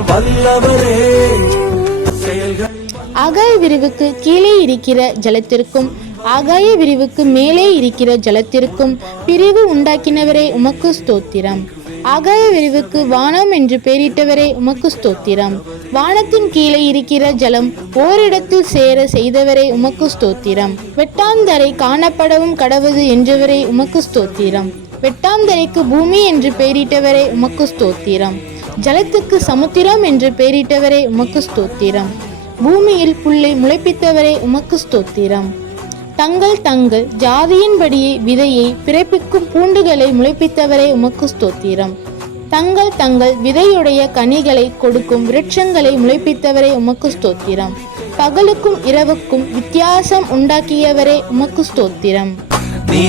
வல்லவரே. ஆகாய விரிவுக்கு கீழே இருக்கிற ஜலத்திற்கும் ஆகாய விரிவுக்கு மேலே இருக்கிற ஜலத்திற்கும் பிரிவு உண்டாக்கினவரே உமக்கு ஸ்தோத்திரம். ஆகாய விரிவுக்கு வானம் என்று பெயரிட்டவரே உமக்கு ஸ்தோத்திரம். வானத்தின் கீழே இருக்கிற ஜலம் ஓரிடத்தில் சேர செய்தவரே உமக்கு ஸ்தோத்திரம். வெட்டாந்தரை காணப்படவும் கடவுது என்றவரே உமக்கு ஸ்தோத்திரம். வெட்டாந்தரைக்கு பூமி என்று பெயரிட்டவரே உமக்கு ஸ்தோத்திரம். ஜலத்துக்கு சமுத்திரம் என்று பெயரிட்டவரே உமக்கு ஸ்தோத்திரம். பூமியில் புல்லை முளைப்பித்தவரே உமக்கு ஸ்தோத்திரம். தங்கள் தங்கள் ஜாதியின்படியே விதையை பிறப்பிக்கும் பூண்டுகளை முளைப்பித்தவரே உமக்கு ஸ்தோத்திரம். தங்கள் தங்கள் விதையுடைய கனிகளை கொடுக்கும் விருட்சங்களை முளைப்பித்தவரே உமக்கு ஸ்தோத்திரம். பகலுக்கும் இரவுக்கும் வித்தியாசம் உண்டாக்கியவரே உமக்கு ஸ்தோத்திரம். நீ